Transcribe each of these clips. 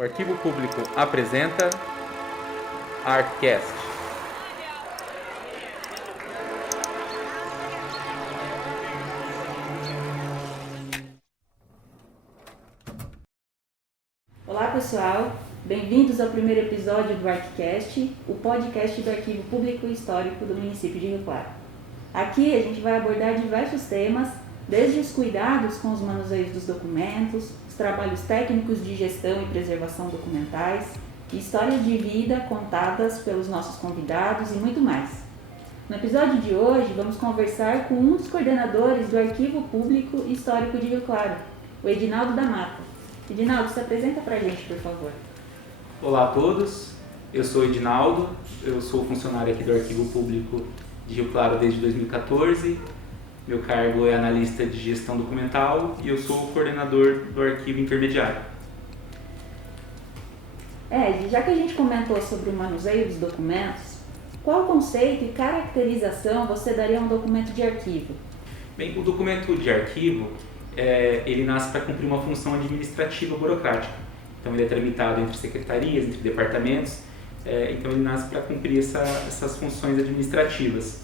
O Arquivo Público apresenta ArcCast. Olá pessoal, bem-vindos ao primeiro episódio do ArcCast, o podcast do Arquivo Público e Histórico do município de Rio Claro. Aqui a gente vai abordar diversos temas, desde os cuidados com os manuseios dos documentos, os trabalhos técnicos de gestão e preservação documentais, histórias de vida contadas pelos nossos convidados e muito mais. No episódio de hoje vamos conversar com um dos coordenadores do Arquivo Público e Histórico de Rio Claro, o Edinaldo da Mata. Edinaldo, se apresenta pra gente, por favor. Olá a todos, eu sou o Edinaldo, eu sou funcionário aqui do Arquivo Público de Rio Claro desde 2014. Meu cargo é analista de gestão documental e eu sou o coordenador do arquivo intermediário. Já que a gente comentou sobre o manuseio dos documentos, qual conceito e caracterização você daria a um documento de arquivo? Bem, o documento de arquivo, ele nasce para cumprir uma função administrativa burocrática. Então ele é tramitado entre secretarias, entre departamentos, então ele nasce para cumprir essas funções administrativas.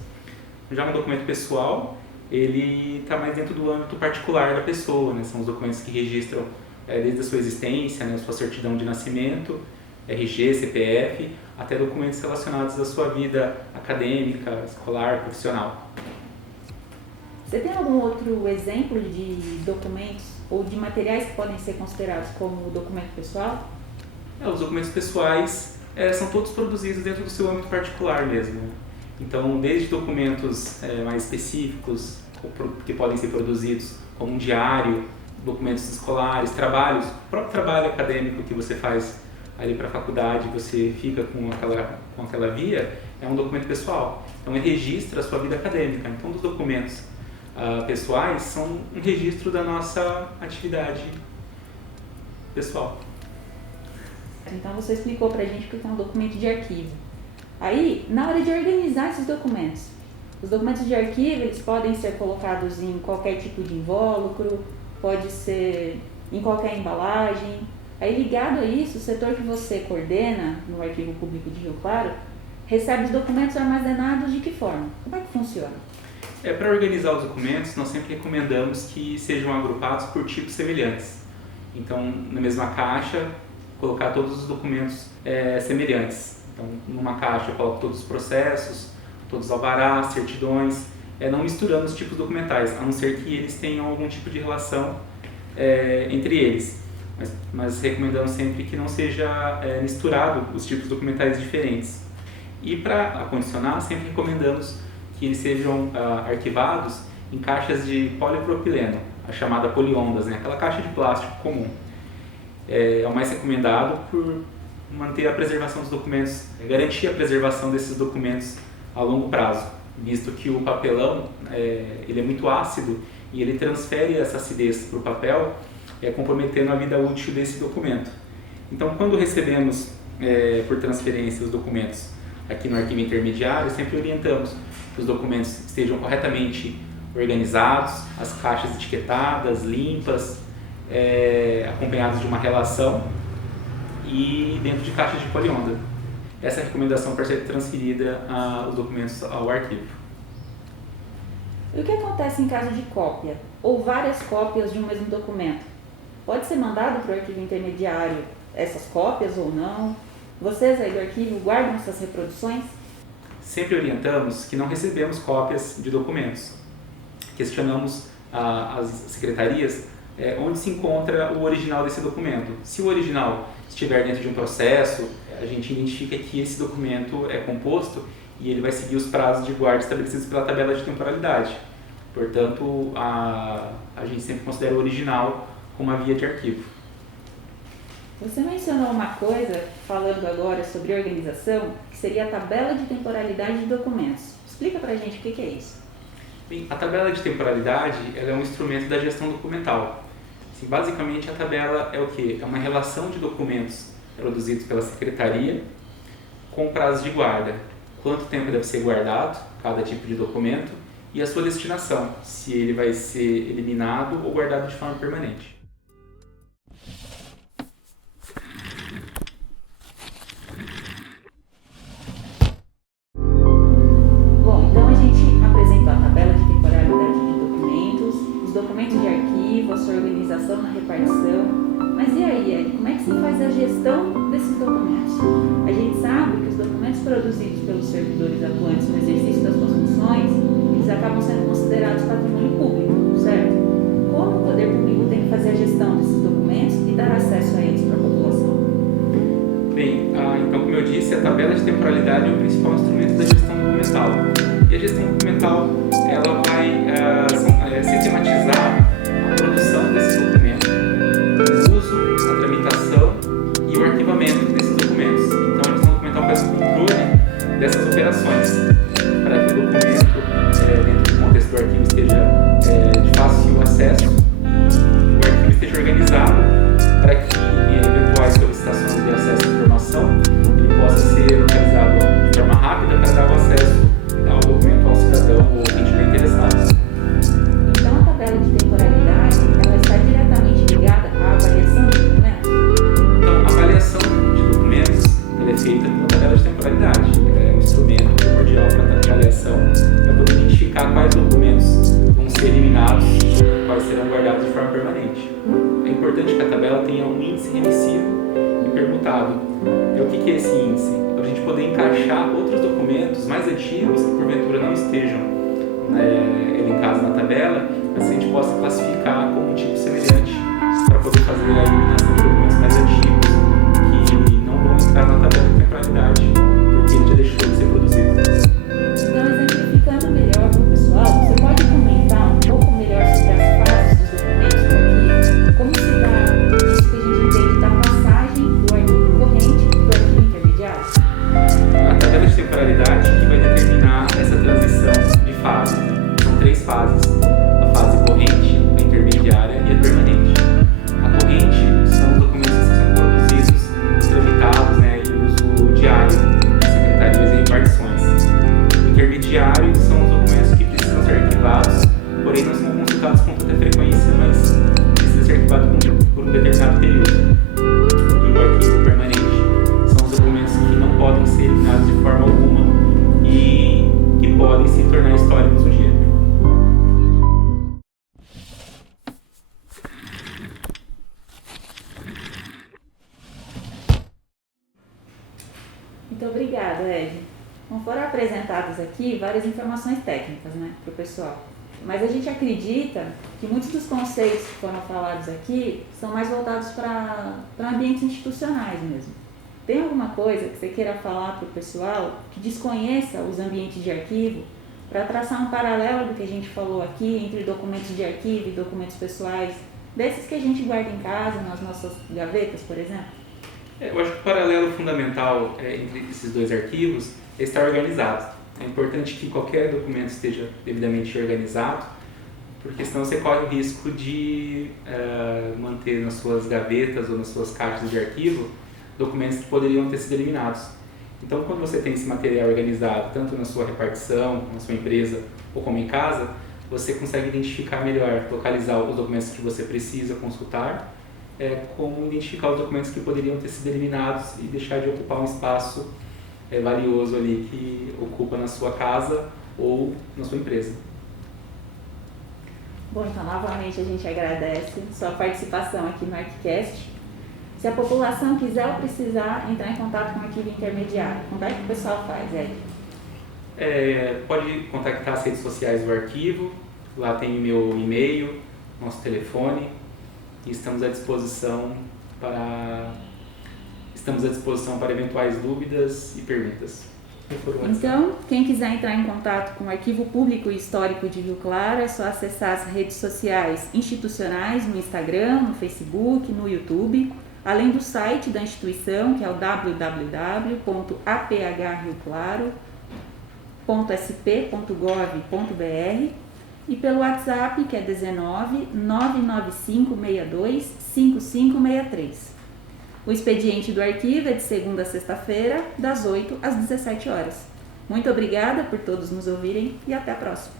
Já um documento pessoal, ele está mais dentro do âmbito particular da pessoa, né? São os documentos que registram desde a sua existência, né? Sua certidão de nascimento, RG, CPF, até documentos relacionados à sua vida acadêmica, escolar, profissional. Você tem algum outro exemplo de documentos ou de materiais que podem ser considerados como documento pessoal? Os documentos pessoais são todos produzidos dentro do seu âmbito particular mesmo. Então, desde documentos mais específicos, que podem ser produzidos como um diário, documentos escolares, trabalhos, o próprio trabalho acadêmico que você faz ali para a faculdade, você fica com aquela via, é um documento pessoal. Então, ele registra a sua vida acadêmica. Então, os documentos pessoais são um registro da nossa atividade pessoal. Então, você explicou pra gente o que é um documento de arquivo. Aí, na hora de organizar esses documentos, os documentos de arquivo eles podem ser colocados em qualquer tipo de invólucro, pode ser em qualquer embalagem. Aí, ligado a isso, o setor que você coordena no Arquivo Público de Rio Claro recebe os documentos armazenados de que forma? Como é que funciona? Para organizar os documentos, nós sempre recomendamos que sejam agrupados por tipos semelhantes. Então, na mesma caixa, colocar todos os documentos semelhantes. Então, numa caixa eu coloco todos os processos, todos os alvarás, certidões, não misturando os tipos documentais, a não ser que eles tenham algum tipo de relação entre eles. Mas recomendamos sempre que não seja misturado os tipos documentais diferentes. E para acondicionar, sempre recomendamos que eles sejam arquivados em caixas de polipropileno, a chamada poliondas, né? Aquela caixa de plástico comum. É o mais recomendado por manter a preservação dos documentos, garantir a preservação desses documentos a longo prazo, visto que o papelão ele é muito ácido e ele transfere essa acidez para o papel, comprometendo a vida útil desse documento. Então, quando recebemos por transferência os documentos aqui no arquivo intermediário, sempre orientamos que os documentos estejam corretamente organizados, as caixas etiquetadas, limpas, acompanhados de uma relação e dentro de caixas de polionda. Essa é a recomendação para ser transferida os documentos ao arquivo. E o que acontece em caso de cópia ou várias cópias de um mesmo documento? Pode ser mandado para o arquivo intermediário essas cópias ou não? Vocês aí do arquivo guardam essas reproduções? Sempre orientamos que não recebemos cópias de documentos. Questionamos as secretarias onde se encontra o original desse documento. Se o original estiver dentro de um processo, a gente identifica que esse documento é composto e ele vai seguir os prazos de guarda estabelecidos pela tabela de temporalidade. Portanto, a gente sempre considera o original como uma via de arquivo. Você mencionou uma coisa, falando agora sobre organização, que seria a tabela de temporalidade de documentos. Explica pra gente o que é isso. Bem, a tabela de temporalidade ela é um instrumento da gestão documental. Assim, basicamente, a tabela é o quê? É uma relação de documentos produzidos pela secretaria com prazo de guarda. Quanto tempo deve ser guardado cada tipo de documento e a sua destinação, se ele vai ser eliminado ou guardado de forma permanente. a sua organização na repartição. Mas e aí, Ed, como é que se faz a gestão desses documentos? A gente sabe que os documentos produzidos pelos servidores atuantes no exercício das suas funções, eles acabam sendo considerados patrimônio público, certo? Como o poder público tem que fazer a gestão desses documentos e dar acesso a eles para a população? Bem, então como eu disse, a tabela de temporalidade é o principal instrumento da gestão documental. E a gestão documental, ela vai sistematizar a produção desses documentos, o uso, a tramitação e o arquivamento desses documentos. Então a gestão documental faz o controle dessas operações, para que o documento, dentro do contexto do arquivo, esteja de fácil acesso, o arquivo esteja organizado para que eventuais solicitações de acesso à informação ele possa ser localizado de forma rápida para dar o acesso ao documento ao cidadão ou quem estiver interessado. Então a tabela de temporalidade ela está diretamente ligada à avaliação do documento? Então a avaliação de documentos ela é feita pela tabela de temporalidade. É um instrumento primordial para a avaliação, para poder identificar quais documentos vão ser eliminados, quais serão guardados de forma permanente. É importante que a tabela tenha um índice remissivo e permutado. E o que é esse índice? Para a gente poder encaixar outros documentos mais antigos que porventura não estejam elencados na tabela, mas que a gente possa classificar como um tipo semelhante para poder fazer a eliminação de documentos mais antigos que não vão entrar na tabela de temporalidade porque ele já deixou de ser produzido. Então, exemplificando melhor para o pessoal, você pode comentar um pouco melhor sobre as fases dos documentos do arquivo? Como se dá isso que a gente entende da passagem do arquivo corrente para o arquivo intermediário? A tabela de temporalidade que vai determinar essa transição de fases. São 3 fases: a fase corrente, a intermediária e a permanente. A corrente são os documentos que estão sendo produzidos, tramitados em uso diário em secretarias e repartições. O intermediário são os documentos que precisam ser arquivados, porém não são consultados com tanta frequência, mas precisa ser arquivado por um determinado período. E o arquivo permanente são os documentos que não podem ser eliminados de forma alguma e que podem se tornar históricos um dia. Muito obrigada, Ed. Bom, foram apresentadas aqui várias informações técnicas, para o pessoal. Mas a gente acredita que muitos dos conceitos que foram falados aqui são mais voltados para ambientes institucionais mesmo. Tem alguma coisa que você queira falar para o pessoal que desconheça os ambientes de arquivo, para traçar um paralelo do que a gente falou aqui entre documentos de arquivo e documentos pessoais, desses que a gente guarda em casa, nas nossas gavetas, por exemplo? Eu acho que o paralelo fundamental entre esses dois arquivos é estar organizado. É importante que qualquer documento esteja devidamente organizado, porque senão você corre o risco de manter nas suas gavetas ou nas suas caixas de arquivo documentos que poderiam ter sido eliminados. Então, quando você tem esse material organizado, tanto na sua repartição, na sua empresa ou como em casa, você consegue identificar melhor, localizar os documentos que você precisa consultar, como identificar os documentos que poderiam ter sido eliminados e deixar de ocupar um espaço valioso ali que ocupa na sua casa ou na sua empresa. Bom, então novamente a gente agradece sua participação aqui no ArchiCast. Se a população quiser ou precisar entrar em contato com o arquivo intermediário, como é que o pessoal faz, Ed? Pode contactar as redes sociais do arquivo, lá tem o meu e-mail, nosso telefone, e estamos à disposição para eventuais dúvidas e perguntas. Então, quem quiser entrar em contato com o Arquivo Público e Histórico de Rio Claro, é só acessar as redes sociais institucionais no Instagram, no Facebook, no YouTube, além do site da instituição, que é o www.aphrioClaro.sp.gov.br, e pelo WhatsApp, que é 19 99562 5563. O expediente do arquivo é de segunda a sexta-feira, das 8 às 17 horas. Muito obrigada por todos nos ouvirem e até a próxima.